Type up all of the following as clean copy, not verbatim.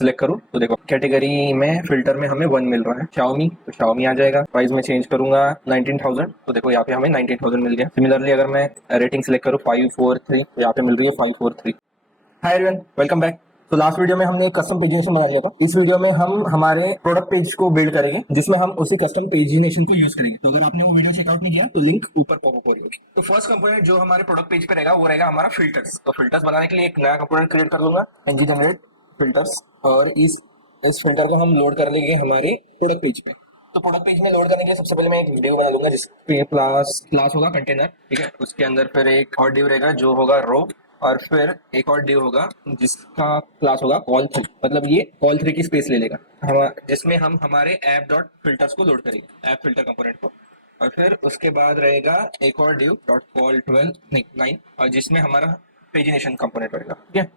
Select करूँ तो देखो कैटेगरी में फिल्टर में हमें 1 मिल रहा है Xiaomi, तो Xiaomi आ जाएगा। प्राइस में चेंज करूंगा 19,000, तो देखो यहाँ पे हमें 19,000 मिल गया। सिमिलरली अगर मैं रेटिंग सिलेक्ट करूँ 543, तो यहाँ पे मिल रही है 543। Hi everyone, welcome back. तो लास्ट वीडियो में हमने एक कस्टम पेजिनेशन बना लिया था। इस वीडियो में हम हमारे प्रोडक्ट पेज को बिल्ड करेंगे, जिसमें हम उसी कस्टम पेजिनेशन को यूज करेंगे। तो अगर आपने वो वीडियो चेकआउट नहीं किया तो लिंक ऊपर पॉपअप हो रही होगी। तो फर्स्ट कंपोनेंट जो हमारे प्रोडक्ट पेज पे रहेगा वो रहेगा हमारा फिल्टर्स। तो फिल्टर्स बनाने के लिए एक नया कंपोनेंट क्रिएट कर लूंगा, एनजी जनरेट फिल्टर्स, और इस फिल्टर को हम लोड कर लेंगे हमारे प्रोडक्ट पेज पे। तो प्रोडक्ट पेज में लोड करने के लिए सबसे पहले मैं एक डिव बना लूंगा जिसपे क्लास होगा कंटेनर, ठीक है। उसके अंदर फिर एक और डिव रहेगा जो होगा रो, और फिर एक और डिव होगा जिसका क्लास होगा कॉल 3। मतलब ये कॉल 3 की स्पेस ले लेगा जिसमें हम हमारे ऐप डॉट फिल्टर्स को लोड करेंगे, ऐप फिल्टर कंपोनेंट को। और फिर उसके बाद रहेगा एक और डिव डॉट कॉल 12 नहीं 9, और जिसमें हमारा पेजिनेशन कंपोनेंट रहेगा, ठीक है।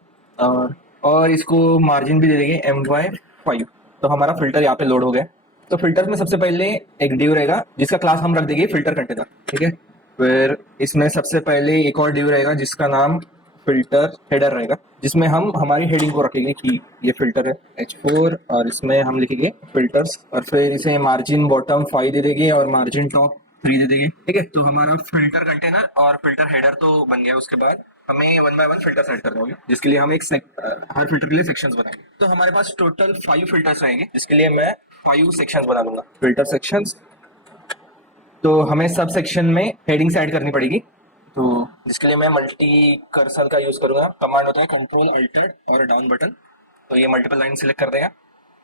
और इसको मार्जिन भी दे देंगे MY5। तो हमारा फिल्टर यहाँ पे लोड हो गया। तो फिल्टर में सबसे पहले एक डिव रहेगा जिसका क्लास हम रख देंगे फिल्टर कंटेनर, ठीक है। फिर इसमें सबसे पहले एक और डिव रहेगा जिसका नाम फिल्टर हेडर रहेगा, जिसमें हम हमारी हेडिंग को रखेंगे कि ये फिल्टर है H4, और इसमें हम लिखेंगे फिल्टर्स। और फिर इसे मार्जिन बॉटम 5 दे देंगे और मार्जिन टॉप 3 दे देंगे, ठीक है। तो हमारा फिल्टर कंटेनर और फिल्टर हेडर तो बन गया। उसके बाद हमें 1 बाय 1 फिल्टर सेट करने होंगे, जिसके लिए हम हर फिल्टर के लिए सेक्शंस बनाएंगे। तो हमारे पास टोटल 5 फिल्टर्स रहेंगे, जिसके लिए मैं 5 सेक्शंस बना लूंगा, फिल्टर सेक्शंस। तो हमें सब सेक्शन में हेडिंग्स ऐड करनी पड़ेगी, तो जिसके लिए मैं मल्टी कर्सर का यूज करूंगा। कमांड होता है कंट्रोल अल्टर और डाउन बटन, तो ये मल्टीपल लाइन सिलेक्ट कर देगा।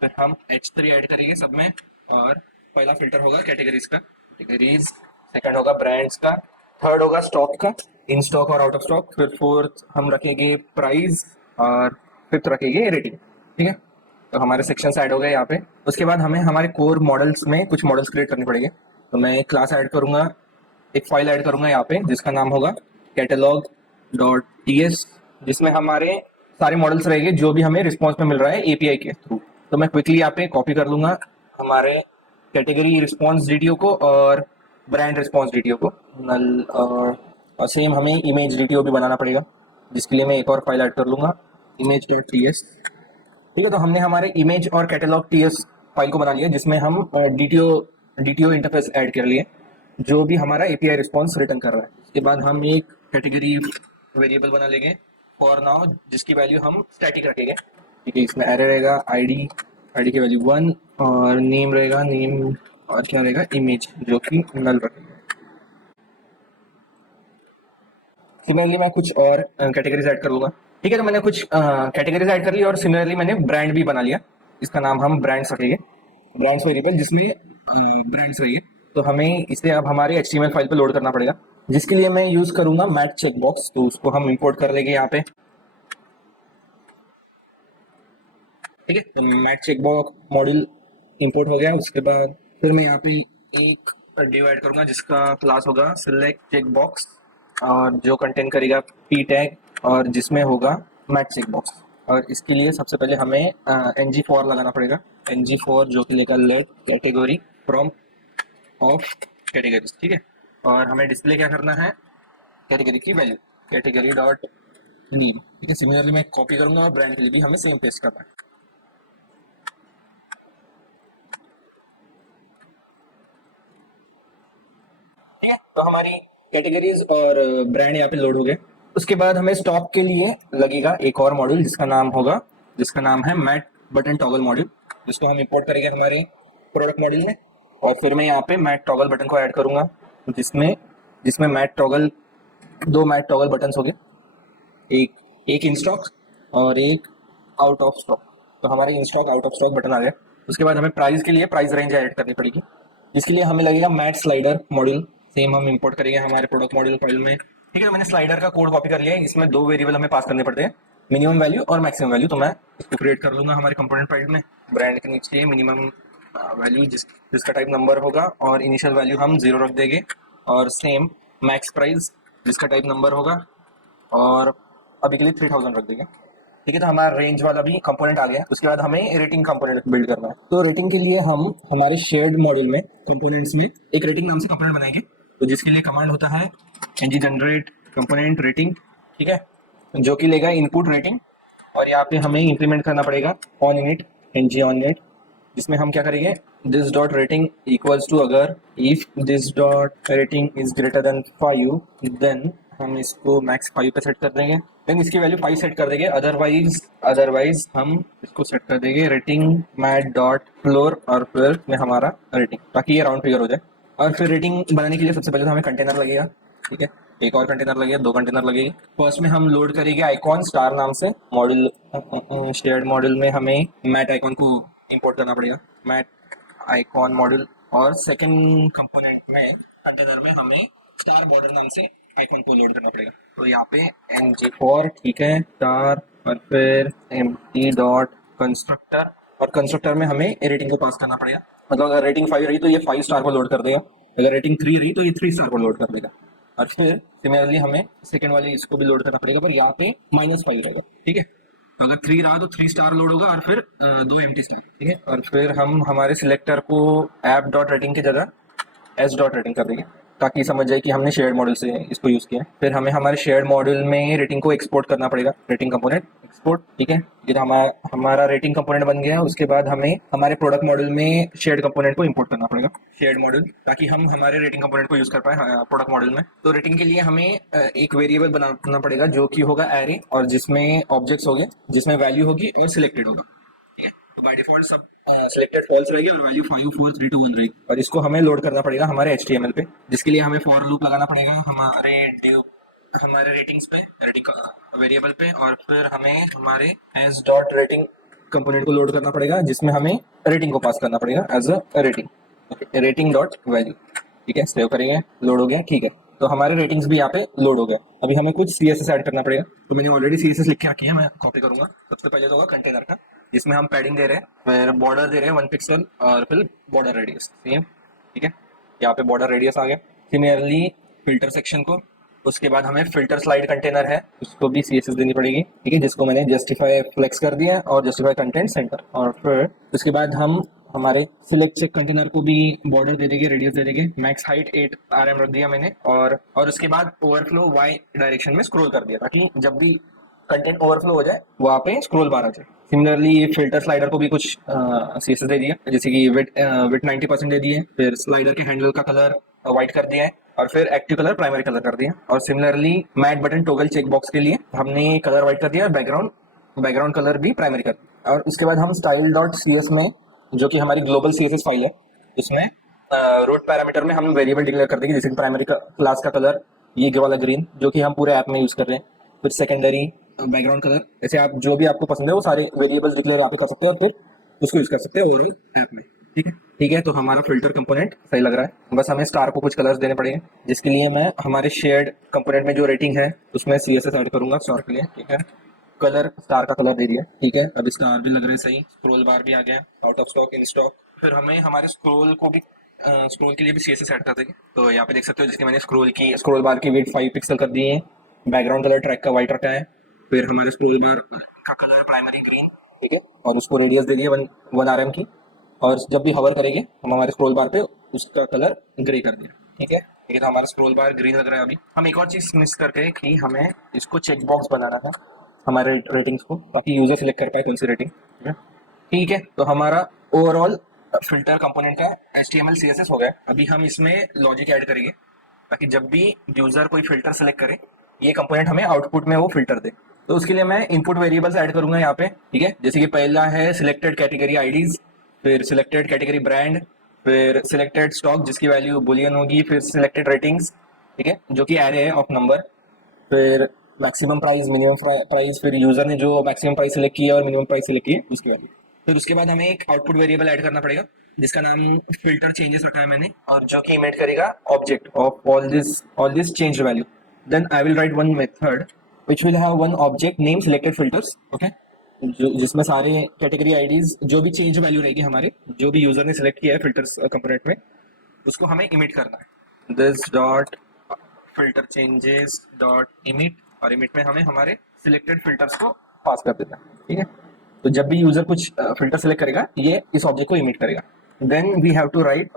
फिर हम H3 ऐड करेंगे सब में, और पहला फिल्टर होगा कैटेगरीज का, कैटेगरीज। सेकंड होगा ब्रांड्स का। थर्ड होगा स्टॉक का, इन स्टॉक और आउट ऑफ स्टॉक। फिर फोर्थ हम रखेंगे प्राइस, और फिफ्थ रखेंगे रेटिंग, ठीक है। तो हमारे सेक्शंस ऐड हो गए यहाँ पे। उसके बाद हमें हमारे कोर मॉडल्स में कुछ मॉडल्स क्रिएट करने पड़ेंगे। तो मैं एक क्लास ऐड करूंगा, एक फाइल ऐड करूंगा यहाँ पे जिसका नाम होगा catalog.ts, जिसमें हमारे सारे मॉडल्स रहेंगे जो भी हमें रिस्पॉन्स में मिल रहा है एपीआई के थ्रू। तो मैं क्विकली यहाँ पे कॉपी कर लूंगा हमारे कैटेगरी रिस्पॉन्स डीटीओ को और ब्रांड रिस्पॉन्स डीटीओ को, नल। और सेम हमें इमेज डीटीओ भी बनाना पड़ेगा, जिसके लिए मैं एक और फाइल ऐड कर लूंगा image.ts, ठीक है। तो हमने हमारे इमेज और कैटेलॉग टीएस फाइल को बना लिया, जिसमें हम डीटीओ इंटरफेस ऐड कर लिए जो भी हमारा एपीआई रिस्पॉन्स रिटर्न कर रहा है। इसके बाद हम एक कैटेगरी वेरिएबल बना लेंगे फॉर नाउ, जिसकी वैल्यू हम स्टैटिक रखेंगे, ठीक है। इसमें एरे रहेगा आईडी की वैल्यू 1, और नेम रहेगा नेम, और क्या रहेगा इमेज, जो कि नल रखेंगे। सिमिलरली मैं कुछ और कैटेगरीज ऐड कर लूंगा, ठीक है। तो मैंने कुछ कैटेगरीज ऐड कर ली, और सिमिलरली मैंने ब्रांड भी बना लिया। इसका नाम हम ब्रांड्स रखेंगे, ब्रांड्स वेरिएबल, जिसमें ब्रांड्स रहेंगे। तो हमें इसे अब हमारे HTML फाइल पे लोड करना पड़ेगा, जिसके लिए मैं यूज करूंगा मैट चेकबॉक्स। तो उसको हम इंपोर्ट कर लेंगे यहाँ पे, ठीक है। तो मैट चेकबॉक्स मॉड्यूल इंपोर्ट हो गया। उसके बाद फिर मैं यहाँ पे एक डिवाइड करूंगा जिसका क्लास होगा सिलेक्ट चेकबॉक्स, और जो कंटेन करेगा पी टैग, और जिसमें होगा मैट चेकबॉक्स। और इसके लिए सबसे पहले हमें ng4 लगाना पड़ेगा, ng4 जो कि लेगा let category from of categories, ठीक है। और हमें डिस्प्ले क्या करना है, कैटेगरी की वैल्यू, कैटेगरी डॉट नेम, ठीक है। सिमिलरली मैं कॉपी करूंगा, और ब्रांड के लिए भी हमें सेम पेस्ट करना है, ठीक है। तो हमारी कैटेगरीज और ब्रांड यहाँ पे लोड हो गए। उसके बाद हमें स्टॉक के लिए लगेगा एक और मॉड्यूल जिसका नाम है मैट बटन टॉगल मॉड्यूल, जिसको हम इंपोर्ट करेंगे हमारे प्रोडक्ट मॉड्यूल में। और फिर मैं यहाँ पे मैट टॉगल बटन को ऐड करूंगा, जिसमें जिसमें mat toggle, 2 mat toggle button हो गए, एक एक इन स्टॉक और एक आउट ऑफ स्टॉक। तो हमारे in stock out of stock button आ गए। उसके बाद हमें प्राइस के लिए प्राइस रेंज ऐड करनी पड़ेगी, जिसके लिए हमें लगेगा मैट स्लाइडर मॉड्यूल। सेम हम इंपोर्ट करेंगे हमारे प्रोडक्ट मॉड्यूल फाइल में, ठीक है। तो मैंने स्लाइडर का कोड कॉपी कर लिया है। इसमें 2 वेरिएबल हमें पास करने पड़ते हैं, मिनिमम वैल्यू और मैक्सिमम वैल्यू। तो मैं इसको क्रिएट कर लूंगा हमारे कंपोनेंट फाइल में। ब्रांड के नीचे मिनिमम वैल्यू जिसका टाइप नंबर होगा, और इनिशियल वैल्यू हम 0 रख देंगे। और सेम मैक्स प्राइस जिसका टाइप नंबर होगा, और अभी के लिए 3000 रख देंगे, ठीक है। तो हमारा रेंज वाला भी कंपोनेंट आ गया। उसके बाद हमें रेटिंग कंपोनेंट बिल्ड करना है। तो रेटिंग के लिए हम हमारे शेयर्ड मॉड्यूल में कंपोनेंट्स में एक रेटिंग नाम से कंपोनेंट बनाएंगे। तो जिसके लिए कमांड होता है ng जनरेट कंपोनेंट रेटिंग, ठीक है, जो कि लेगा इनपुट रेटिंग और यहाँ पे हमें इंप्लीमेंट करना पड़ेगा on init, ng on init, जिसमें हम क्या करेंगे, this dot rating equals to, अगर if this dot rating is greater than 5, then हम इसको मैक्स 5 पे सेट कर देंगे, देन इसकी वैल्यू 5 सेट कर देंगे, अदरवाइज अदरवाइज हम इसको सेट कर देंगे रेटिंग मैट डॉट फ्लोर और फिर में हमारा रेटिंग, ताकि ये राउंड फिगर हो जाए। और फिर रेटिंग बनाने के लिए सबसे पहले तो हमें कंटेनर लगेगा, ठीक है, एक और कंटेनर लगेगा, 2 कंटेनर लगेगी। फर्स्ट में हम लोड करेंगे आइकॉन स्टार नाम से मॉड्यूल, शेयर्ड मॉड्यूल में हमें मैट आइकॉन को इंपोर्ट करना पड़ेगा, मैट आइकॉन मॉड्यूल। और सेकंड कंपोनेंट में कंटेनर में हमें स्टार बॉर्डर नाम से आइकॉन को लोड करना पड़ेगा। तो यहाँ पे ng4, ठीक है, स्टार, और फिर empty डॉट कंस्ट्रक्टर, और कंस्ट्रक्टर में हमें रेटिंग को पास करना पड़ेगा। मतलब अगर रेटिंग 5 रही तो ये 5 स्टार को लोड कर देगा, अगर रेटिंग 3 रही तो ये 3 स्टार को लोड कर देगा। और फिर सिमिलरली हमें सेकंड वाले इसको भी लोड करना पड़ेगा, पर यहाँ पे -5 रहेगा, ठीक है। तो अगर 3 रहा तो 3 स्टार लोड होगा, और फिर 2 एम्प्टी स्टार, ठीक है। और फिर हम हमारे सिलेक्टर को ऐप डॉट रेटिंग की जगह एस डॉट रेटिंग कर देंगे, ताकि समझ जाए कि हमने शेयर्ड मॉडल से इसको यूज किया है। फिर हमें हमारे शेयर्ड मॉडल में रेटिंग को एक्सपोर्ट करना पड़ेगा, रेटिंग कंपोनेंट एक्सपोर्ट, ठीक है। ये हमारा रेटिंग कंपोनेंट बन गया। उसके बाद हमें हमारे प्रोडक्ट मॉडल में शेयर्ड कंपोनेंट को इंपोर्ट करना पड़ेगा, शेयर्ड मॉडल, ताकि हम हमारे रेटिंग कंपोनेंट को यूज कर पाए प्रोडक्ट मॉडल में। तो रेटिंग के लिए हमें एक वेरिएबल बनाना पड़ेगा जो कि होगा एरे, और जिसमें ऑब्जेक्ट्स होंगे, जिसमें वैल्यू होगी और सिलेक्टेड होगा, ठीक है। तो बाय डिफॉल्ट सब सिलेक्टेड फॉल्स रहेगी और वैल्यू 5 4 3 2 1 रहेगी। और इसको हमें लोड करना पड़ेगा हमारे HTML पे, जिसके लिए हमें फॉर लूप लगाना पड़ेगा हमारे रेटिंग्स पे, रेटिंग वेरिएबल पे। और फिर हमें हमारे एस डॉट रेटिंग कंपोनेंट को लोड करना पड़ेगा, जिसमें हमें रेटिंग को पास करना पड़ेगा as a rating, rating dot value, ठीक है। सेव करेंगे, लोड हो गया, ठीक है। तो हमारे रेटिंग्स भी यहाँ पे लोड हो गए। अभी हमें कुछ CSS ऐड करना पड़ेगा। तो मैंने ऑलरेडी CSS लिख के रखी है, मैं कॉपी करूंगा। सबसे पहले तो होगा कंटेनर का, जिसमें हम पैडिंग दे रहे हैं, फिर बॉर्डर दे रहे हैं 1 पिक्सल, और फिर बॉर्डर रेडियस सेम, ठीक है। यहाँ पे बॉर्डर रेडियस आ गया। सिमिलरली फिल्टर सेक्शन को, उसके बाद हमें फिल्टर स्लाइड कंटेनर है, उसको भी CSS देनी पड़ेगी, ठीक है, जिसको मैंने जस्टिफाई फ्लेक्स कर दिया और जस्टिफाई कंटेंट सेंटर। और फिर उसके बाद हम हमारे सिलेक्ट चेक कंटेनर को भी बॉर्डर दे देंगे, रेडियस दे देंगे, मैक्स हाइट 8 RM रख दिया मैंने। और उसके बाद ओवरफ्लो Y डायरेक्शन में स्क्रॉल कर दिया, ताकि जब भी कंटेंट ओवरफ्लो हो जाए वहाँ पे स्क्रॉल बार आ जाए। सिमिलरली फिल्टर स्लाइडर को भी कुछ CSS दे दिया, जैसे कि विट 90% दे दिए, फिर स्लाइडर के हैंडल का कलर व्हाइट कर दिया है, और फिर एक्टिव कलर प्राइमरी कलर कर दिया। और similarly mat button toggle check box के लिए हमने कलर व्हाइट कर दिया, बैकग्राउंड कलर भी प्राइमरी कर दिया। और उसके बाद हम स्टाइल डॉट CS में, जो कि हमारी ग्लोबल CSS फाइल है, उसमें रूट पैरामीटर में हम वेरिएबल डिक्लेयर कर देंगे, जैसे कि प्राइमरी क्लास का कलर ये वाला ग्रीन, जो कि हम पूरे ऐप में यूज कर रहे हैं। फिर सेकेंडरी बैकग्राउंड कलर, ऐसे आप जो भी आपको पसंद है वो सारे वेरिएबल्स डिक्लेयर आप कर सकते हैं, और फिर उसको यूज कर सकते हैं ओवरऑल ऐप में, ठीक है। ठीक है, तो हमारा फिल्टर कंपोनेंट सही लग रहा है। बस हमें स्टार को कुछ कलर्स देने पड़ेंगे, जिसके लिए मैं हमारे शेयर्ड कंपोनेंट में जो रेटिंग है उसमें CSS ऐड करूंगा स्टार के लिए, ठीक है। कलर स्टार का कलर दे दिया, ठीक है। अभी स्टार भी लग रहे हैं सही, स्क्रॉल बार भी आ गया, out of stock, in stock. फिर हमें हमारे स्क्रॉल को भी स्क्रॉल के लिए भी CSS ऐड कर देंगे। तो यहाँ पे देख सकते हो, जिसके मैंने स्क्रॉल बार की विड्थ 5 पिक्सल कर दी है, बैकग्राउंड कलर ट्रैक का व्हाइट रखा है, फिर हमारे स्क्रॉल बार का कलर प्राइमरी ग्रीन, ठीक है, और उसको रेडियस दे दिया 1 RM की। और जब भी हवर करेंगे हम हमारे स्क्रॉल बार पे, उसका कलर ग्रे कर दिया, ठीक है। ठीक है, तो हमारा स्क्रॉल बार ग्रीन लग रहा है। अभी हम एक और चीज मिस करके कि हमें इसको चेक बॉक्स बनाना था हमारे रेटिंग्स को, ताकि यूजर सिलेक्ट कर पाए कौन सी रेटिंग, ठीक है। तो हमारा ओवरऑल फिल्टर कंपोनेंट का HTML CSS हो गया। अभी हम इसमें लॉजिक ऐड करेंगे, ताकि जब भी यूजर कोई फिल्टर सेलेक्ट करे, ये कंपोनेंट हमें आउटपुट में वो फिल्टर दे। तो उसके लिए मैं इनपुट वेरिएबल्स ऐड करूंगा यहाँ पे, ठीक है। जैसे कि पहला है सिलेक्टेड कैटेगरी IDs, फिर सिलेक्टेड कैटेगरी ब्रांड, फिर सिलेक्टेड स्टॉक जिसकी वैल्यू बुलियन होगी, फिर सिलेक्टेड रेटिंग्स, ठीक है, जो कि एरे है ऑफ नंबर, फिर मैक्सिमम प्राइस, मिनिमम प्राइस, फिर यूजर ने जो मैक्सिमम प्राइस सिलेक्ट किया और मिनिमम प्राइस सिलेक्ट किया उसकी वैल्यू। फिर उसके बाद हमें एक आउटपुट वेरिएबल ऐड करना पड़ेगा, जिसका नाम फिल्टर चेंजेस रखा है मैंने, और जो कि इमिट करेगा object of all this change value. Then I will write one method which will have one object name selected filters, okay, जिसमें सारे कैटेगरी IDs जो भी चेंज वैल्यू रहेगी हमारे, जो भी यूजर ने सिलेक्ट किया है फिल्टर्स कंपोनेंट में, उसको हमें इमिट करना है। This dot filter changes dot emit, और इमिट में हमें हमारे सिलेक्टेड फिल्टर्स को पास कर देना है, ठीक है। तो जब भी यूजर कुछ फिल्टर सेलेक्ट करेगा, ये इस ऑब्जेक्ट को इमिट करेगा। then we have to write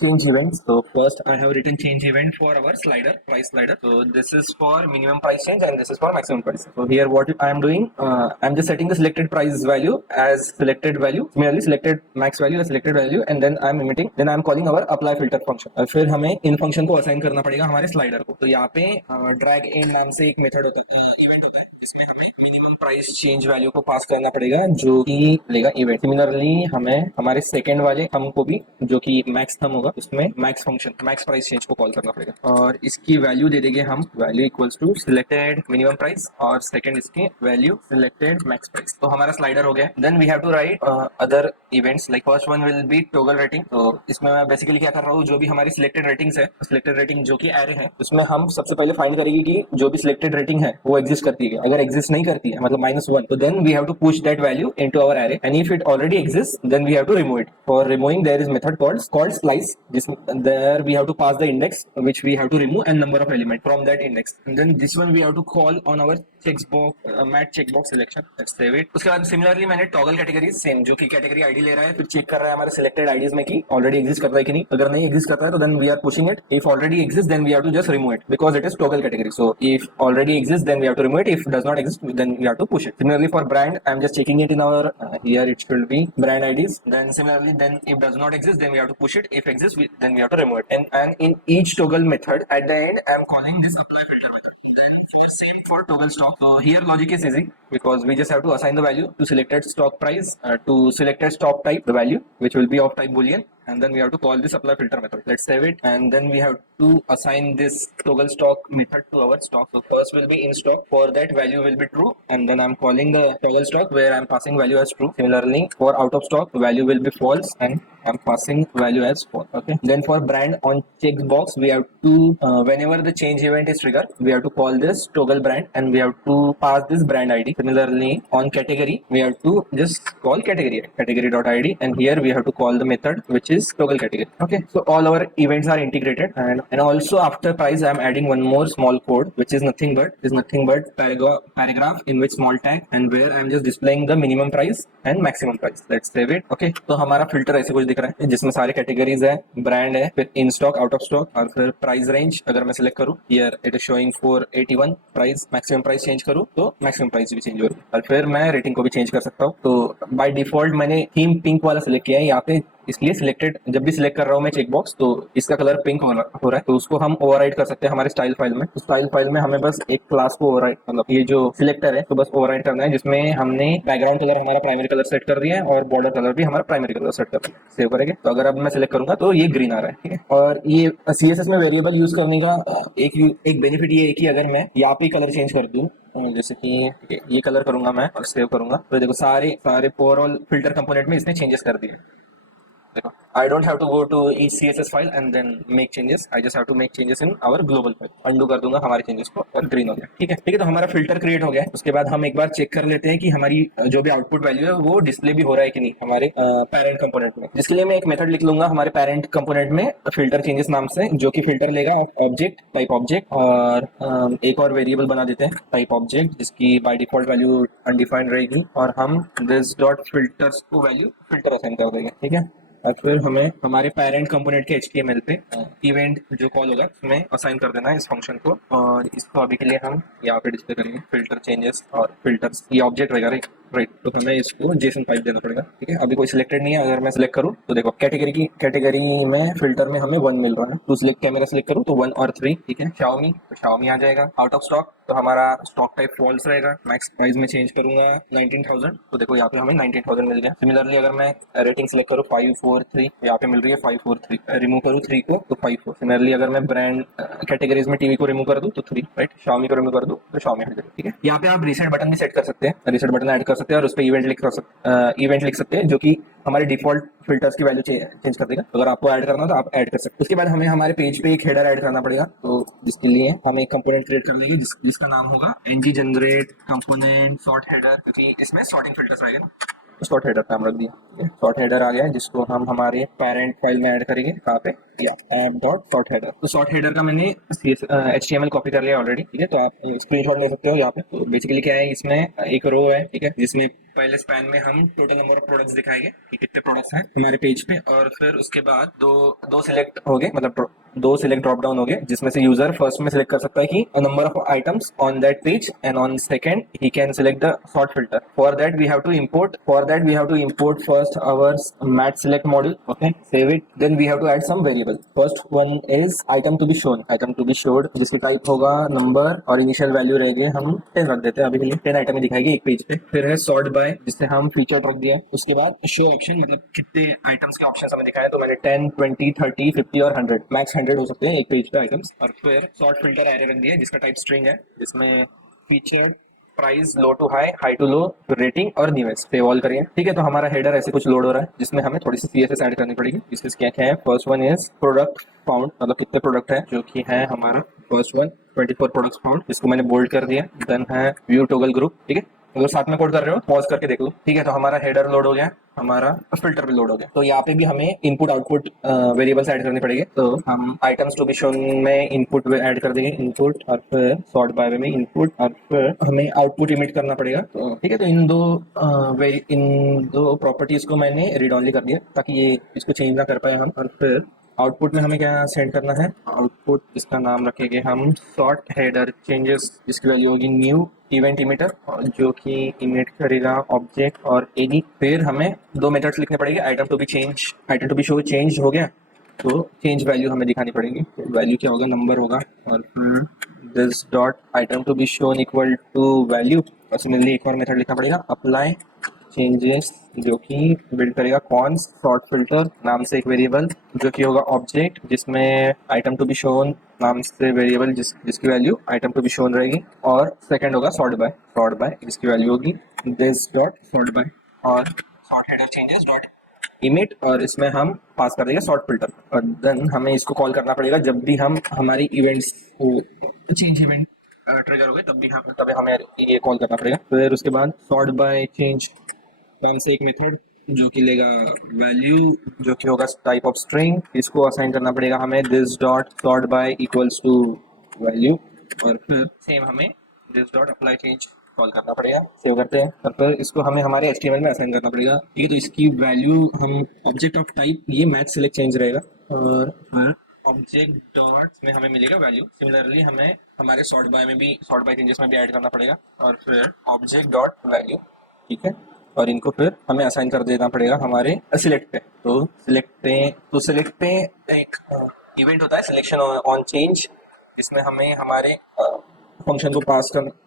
change events. So first I have written change event for our slider, price slider. So this is for minimum price change and this is for maximum price. So here what I am doing, I'm just setting the selected price value as selected value, merely selected max value as selected value, and then I'm emitting, then I'm calling our apply filter function. और फिर हमें इन function को assign करना पड़ेगा हमारे slider को. तो यहाँ पे ड्रैग इन नाम से एक मेथड होता है, इवेंट होता है, इसमें हमें मिनिमम प्राइस चेंज वैल्यू को पास करना पड़ेगा जो कि लेगा इवेंट. सिमिलरली हमें हमारे सेकंड वाले थम को भी, जो कि मैक्स थम होगा, उसमें max function max price change को कॉल करना पड़ेगा और इसकी वैल्यू दे देंगे हम, value equals to selected minimum price और सेकंड इसकी वैल्यू सिलेक्टेड मैक्स प्राइस. तो हमारा स्लाइडर हो गया. Then we have to write other events, like first one will be toggle rating. तो इसमें मैं बेसिकली क्या कर रहा हूँ, जो भी हमारी सिलेक्टेड रेटिंग्स है, सिलेक्टेड रेटिंग जो कि एरे है, उसमें हम सबसे पहले फाइंड करेंगे कि जो भी सिलेक्टेड रेटिंग है वो एग्जिस्ट करती है. अगर एग्जिस्ट नहीं करती है, मतलब -1, तो then we have to push that value into our array, and if it already exist then we have to remove it. For removing there is method called slice, जिसमें there we have to pass the index which we have to remove and number of element from that index, and then this one we have to call on our checkbox mat checkbox selection. Let's save it. उसके बाद similarly मैंने toggle categories same, जो कि category ID ले रहा है, फिर check कर रहा है हमारे सिलेक्टेड आईडीज में कि ऑलरेडी एग्जिस्ट करता है कि नहीं. अगर नहीं एग्जिस्ट करता है तो then we are pushing it. If already exist then we have to just remove it because it is toggle category. So if already exist then we have to remove it. If does not exist then we have to push it. Similarly for brand I am just checking it in our here it should be brand IDs. Then similarly, then if does not exist then we have to push it. If exists then we have to remove it. And in each toggle method at the end I am calling this apply filter method. Then for same for toggle stock, here logic is easy because we just have to assign the value to selected stock price, to selected stock type the value which will be of type boolean, and then we have to call this apply filter method. Let's save it, and then we have to assign this toggle stock method to our stock. So first will be in stock, for that value will be true, and then I'm calling the toggle stock where I'm passing value as true. Similarly for out of stock value will be false and I'm passing value as false. Okay, then for brand on checkbox we have to whenever the change event is triggered we have to call this toggle brand and we have to pass this brand ID. Similarly on category we have to just call category.id, and here we have to call the method which is toggle category. Okay, so all our events are integrated, and also after price I am adding one more small code which is nothing but paragraph in which small tag and where I am just displaying the minimum price and maximum price. Let's save it. Okay, तो हमारा filter ऐसे कुछ दिख रहा है जिसमें सारे categories है, ब्रांड है, फिर इन स्टॉक, आउट ऑफ स्टॉक, और फिर प्राइस रेंज अगर मैं सिलेक्ट करूँ, here it is showing 481 price. Maximum price change करूँ तो मैक्सिमम प्राइस भी चेंज हो रही है, और फिर मैं रेटिंग को भी चेंज कर सकता हूँ. तो बाय डिफॉल्ट मैंने थीम पिंक वाला सिलेक्ट किया है यहाँ पे, इसलिए सिलेक्टेड जब भी सिलेक्ट कर रहा हूँ मैं चेकबॉक्स तो इसका कलर पिंक हो रहा है, तो उसको हम ओवरराइड कर सकते हैं हमारे स्टाइल फाइल में. तो स्टाइल फाइल में हमें बस एक क्लास को ओवरराइड, मतलब ये जो सिलेक्टर है तो बस ओवरराइड करना है, जिसमें हमने बैकग्राउंड कलर हमारा प्राइमरी कलर सेट कर दिया है और बॉर्डर कलर भी हमारा प्राइमरी कलर सेट कर दिया. सेव करेंगे तो अगर अब मैं सिलेक्ट करूंगा तो ये ग्रीन आ रहा है. ठीक है, और ये CSS में वेरिएबल यूज करने का एक बेनिफिट ये है कि अगर मैं यहाँ पे कलर चेंज कर दूं, जैसे कि ये कलर करूंगा मैं और सेव करूंगा, तो देखो सारे ओवरऑल फिल्टर कंपोनेंट में इसने चेंजेस कर दिए. देखो, I don't have to go to each CSS file and then make changes. I just have to make changes in our global file. Undo कर दूंगा हमारे चेंजेस को और ग्रीन हो गया. ठीक है, तो हमारा फिल्टर क्रिएट हो गया. उसके बाद हम एक बार चेक कर लेते हैं कि हमारी जो भी आउटपुट वैल्यू है वो डिस्प्ले भी हो रहा है कि नहीं हमारे पेरेंट कंपोनेंट में. जिसके लिए मैं एक मेथड लिख लूंगा हमारे पेरेंट कंपोनेंट में फिल्टर चेंजेस नाम से, जो कि फिल्टर लेगा ऑब्जेक्ट, टाइप ऑब्जेक्ट, और एक और वेरिएबल बना देते हैं टाइप ऑब्जेक्ट, जिसकी बाय डिफॉल्ट वैल्यू अनडिफाइंड रहेगी, और हम दिस डॉट फिल्टर्स को वैल्यू फिल्टर असाइन कर देंगे. ठीक है, और फिर हमें हमारे पेरेंट कंपोनेंट के HTML पे इवेंट जो कॉल होगा उसमें असाइन कर देना है इस फंक्शन को, और इसको अभी के लिए हम यहाँ पे डिस्प्ले करेंगे फिल्टर चेंजेस और फिल्टर्स. ये ऑब्जेक्ट रहेगा राइट, तो हमें इसको जेसन टाइप देना पड़ेगा. ठीक है, अभी कोई सिलेक्टेड नहीं है. अगर मैं सिलेक्ट करूँ तो देखो कैटेगरी में फिल्टर में हमें 1 मिल रहा है, तो सिलेक्ट कैमरा सिलेक्ट करूँ तो 1 और 3. ठीक है, Xiaomi तो Xiaomi आ जाएगा. आउट ऑफ स्टॉक तो हमारा स्टॉक टाइप फॉल्स रहेगा. मैक्स प्राइस में चेंज करूंगा 19,000, तो देखो यहाँ पे हमें 19,000 मिल गया. सिमिलरली अगर मैं रेटिंग सिलेक्ट करूँ 543, यहाँ पे मिल रही है 543. रिमूव करूँ 3 को तो 54. सिमिलरली अगर मैं ब्रांड कैटेगरीज में टीवी को रिमूव कर दूँ तो 3, राइट. Xiaomi को रिमूव कर दूँ तो Xiaomi हट जाएगा. ठीक है, यहाँ पे आप रीसेट बटन भी सेट कर सकते हैं, रीसेट बटन ऐड कर सकते हैं और उस पर इवेंट लिख सकते हैं जो कि हमारे डिफॉल्ट फिल्टर्स की वैल्यू चेंज कर देगा. अगर आपको ऐड करना हो तो आप ऐड कर सकते हैं. उसके बाद हमें हमारे पेज पे एक हेडर ऐड करना पड़ेगा, तो जिसके लिए हम एक कंपोनेंट क्रिएट कर लेंगे जिसका नाम होगा ng generate component sort header, क्योंकि इसमें सॉर्टिंग फिल्टर्स आएगा ना, सॉर्ट हेडर नाम रख दिया. सॉर्ट हेडर आ गया है जिसको हम हमारे पेरेंट फाइल में ऐड करेंगे. कहाँ पे, या app.sortheader. तो सॉर्ट हेडर का मैंने HTML कॉपी कर लिया ऑलरेडी. ठीक है, तो आप स्क्रीनशॉट ले सकते हो यहाँ पे. तो बेसिकली क्या है, इसमें एक रो है, ठीक है, जिसमें पहले स्पैन में हम टोटल नंबर ऑफ प्रोडक्ट्स दिखाएंगे कि कितने प्रोडक्ट्स हैं हमारे पेज पे, और फिर उसके बाद दो दो सिलेक्ट हो गए, मतलब दो सिलेक्ट ड्रॉप डाउन हो गए, जिसमें से यूजर फर्स्ट में सिलेक्ट कर सकता है कि number of items on that page, and on second he can select the sort filter. For that we have to import first our mat select module. Okay, save it. Then we have to add some variable. First one is item to be shown. Item to be showed जिसकी type होगा number और initial value रहेगी, हम 10 रख देते हैं अभी के लिए. 10 आइटम ही दिखाएगी एक पेज पे. फिर है सॉर्ट बाय, जिससे हम फीचर रख दिया. उसके बाद शो ऑप्शन, मतलब कितने आइटम्स के ऑप्शन हमें दिखाए, तो मैंने 10, 20, 30, 50 और 100, मैक्स 100 हो सकते हैं एक पेज पे आइटम्स. और फिर सॉर्ट फिल्टर एरे रख दिया जिसका टाइप स्ट्रिंग है, जिसमें feature, price, low to high, high to low, rating और न्यूएस्ट पे ऑल करिए. ठीक है, तो हमारा हेडर ऐसे कुछ लोड हो रहा है, जिसमें हमें थोड़ी सी सीएसएस ऐड करनी पड़ेगी. इसमें क्या क्या है, first one is product found, मतलब कितने प्रोडक्ट है, जो कि है हमारा फर्स्ट वन 24 प्रोडक्ट्स फाउंड, इसको मैंने बोल्ड कर दिया. देन है व्यू टॉगल ग्रुप. ठीक है, अगर साथ में कोड कर रहे हो पॉज करके देख लो. ठीक है, तो हमारा हेडर लोड हो गया, हमारा फिल्टर भी लोड हो गया. तो यहाँ पे भी हमें इनपुट आउटपुट वेरिएबल्स ऐड करने पड़ेंगे. तो हम आइटम्स टू बी शोन में इनपुट ऐड कर देंगे, इनपुट, और फिर सॉर्ट बाय में इनपुट, और फिर हमें आउटपुट इमिट करना पड़ेगा. तो ठीक है, तो इन दो प्रॉपर्टीज को मैंने रीड ऑनली कर दिया ताकि ये इसको चेंज ना कर पाए हम. और फिर आउटपुट में हमें क्या सेंड करना है, आउटपुट इसका नाम रखेंगे हम सॉर्ट हेडर चेंजेस, जिसकी वैल्यू होगी न्यू इवेंट इमिटर, जो कि इमिट करेगा ऑब्जेक्ट और एनी. फिर हमें दो मेथड्स लिखने पड़ेंगे, item to be change, item to be show change हो गया, तो चेंज वैल्यू हमें दिखानी पड़ेगी. वैल्यू क्या होगा, नंबर होगा. और फिर this dot item to be shown equal to value. और सिमिलरली एक और मेथड लिखना पड़ेगा, अप्लाई चेंजेस, जो कि बिल्ड करेगा कौन सॉर्ट फिल्टर नाम से एक वेरिएबल, जो कि होगा ऑब्जेक्ट, जिसमें आइटम टू बी शोन नाम से वेरिएबल जिसकी value item to be shown रहेगी. और सेकंड होगा सॉर्ट बाय जिसकी वैल्यू होगी दिस डॉट सॉर्ट बाय, और sort header changes dot emit, और इसमें हम पास कर देंगे सॉर्ट फिल्टर. और देन हमें इसको कॉल करना पड़ेगा जब भी हम हमारी इवेंट्स को चेंज इवेंट ट्रिगर हो गए, तब हमें ये कॉल करना पड़ेगा. फिर उसके बाद सॉर्ट बाय चेंज नाम से एक मेथड, जो कि लेगा वैल्यू, जो कि होगा टाइप ऑफ स्ट्रिंग, इसको असाइन करना पड़ेगा हमें this dot sort by equals to value. और फिर सेम हमें this dot apply change call करना पड़ेगा. सेव करते हैं, और फिर इसको हमें हमारे एचटीएमएल में असाइन करना पड़ेगा. ठीक है, तो इसकी वैल्यू हम ऑब्जेक्ट ऑफ टाइप ये मैच सिलेक्ट चेंज रहेगा, और फिर ऑब्जेक्ट डॉट में हमें मिलेगा वैल्यू. सिमिलरली हमें हमारे सॉर्ट बाय चेंजेस में भी ऐड करना पड़ेगा, और फिर ऑब्जेक्ट डॉट वैल्यू. ठीक है, और इनको फिर हमें असाइन कर देना पड़ेगा हमारे सिलेक्ट पे. तो सिलेक्ट पे एक इवेंट होता है सिलेक्शन ऑन चेंज, जिसमें हमें हमारे फंक्शन को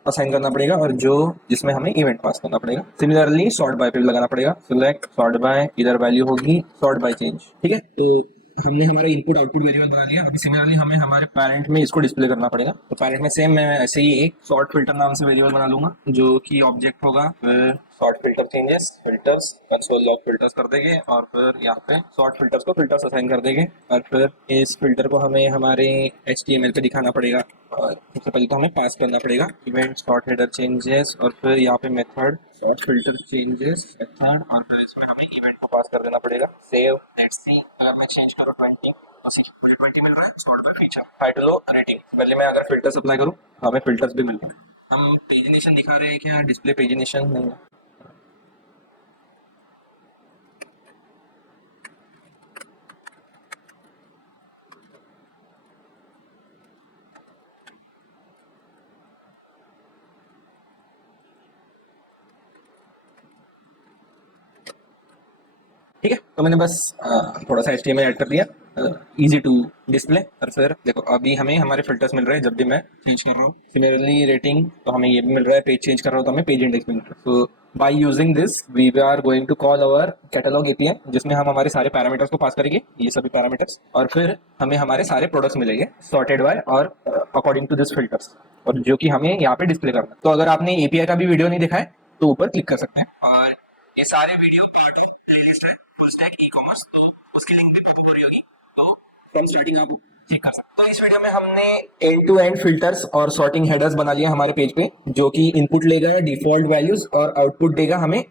असाइन करना पड़ेगा, और जिसमें हमें इवेंट पास करना पड़ेगा. सिमिलरली सॉर्ट बाय पे भी लगाना पड़ेगा, सिलेक्ट सॉर्ट बाय, इधर वैल्यू होगी सॉर्ट बाय चेंज. ठीक है, तो हमने हमारा इनपुट आउटपुट वेरिएबल बना लिया. अभी सिमिलरली हमें हमारे पैरेंट में इसको डिस्प्ले करना पड़ेगा. तो पैरेंट में सेम मैं ऐसे ही एक सॉर्ट फिल्टर नाम से वेरिएबल बना लूंगा, जो कि ऑब्जेक्ट होगा. फिर sort filter changes, filters, console log filters कर देंगे, और फिर यहाँ पे सॉर्ट फिल्टर्स को फिल्टर्स असाइन कर देंगे. और फिर इस फिल्टर को हमें हमारे एचटीएमएल पे दिखाना पड़ेगा. और सबसे पहले तो हमें पास करना पड़ेगा इवेंट सॉर्ट हेडर चेंजेस, और फिर यहाँ पे method sort filter changes method, और फिर इसमें हमें इवेंट को पास कर देना पड़ेगा. सेव, लेट्स सी, अगर मैं चेंज करूँ 20, तो मुझे 20 मिल रहा है sort by feature, high to low, rating. पहले मैं अगर फिल्टर्स अप्लाई करूँ, हमें फिल्टर्स भी मिल रहा है. हम पेजिनेशन दिखा रहे हैं क्या, डिस्प्ले पेजिनेशन नहीं है. ठीक है, तो मैंने बस थोड़ा सा HTML ऐड कर दिया, इजी टू डिस्प्ले. और फिर देखो अभी हमें हमारे फिल्टर्स मिल रहे हैं जब भी मैं चेंज कर रहा हूँ. सिमिलरली रेटिंग, तो हमें ये भी मिल रहा है. पेज चेंज कर रहा हूँ तो हमें पेज इंडेक्स मिल रहा है. तो by using this we are going to call our catalogue API, जिसमें हम हमारे सारे पैरामीटर्स को पास करेंगे, ये सभी पैरामीटर्स, और फिर हमें हमारे सारे प्रोडक्ट्स मिलेंगे सॉर्टेड बाय और अकॉर्डिंग टू दिस फिल्टर्स, और जो कि हमें यहाँ पे डिस्प्ले करना है. तो अगर आपने एपीआई का भी वीडियो नहीं देखा है तो ऊपर क्लिक कर सकते हैं, और ये सारे वीडियो पार्ट प्लेलिस्ट है फुल स्टैक ई कॉमर्स, तो उसकी लिंक भी पॉपअप हो रही होगी, तो फ्रॉम स्टार्टिंग आप चेक कर सकते. तो इस वीडियो में हमने एंड टू एंड फिल्टर्स और सॉर्टिंग हेडर्स बना लिया हमारे पेज पे, जो कि इनपुट लेगा डिफॉल्ट वैल्यूज और आउटपुट देगा हमें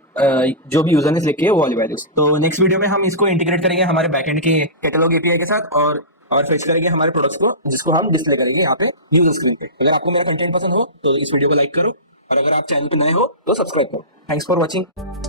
जो भी यूजर ने सिलेक्ट किया वो वाली वैल्यूज. तो नेक्स्ट वीडियो में हम इसको इंटीग्रेट करेंगे हमारे बैकएंड के कैटलॉग एपीआई के साथ, और फेच करेंगे हमारे प्रोडक्ट्स को, जिसको हम डिस्प्ले करेंगे यहाँ पे यूजर स्क्रीन पे. अगर आपको मेरा कंटेंट पसंद हो तो इस वीडियो को लाइक करो, और अगर आप चैनल पे नए हो तो सब्सक्राइब करो। Thanks for watching.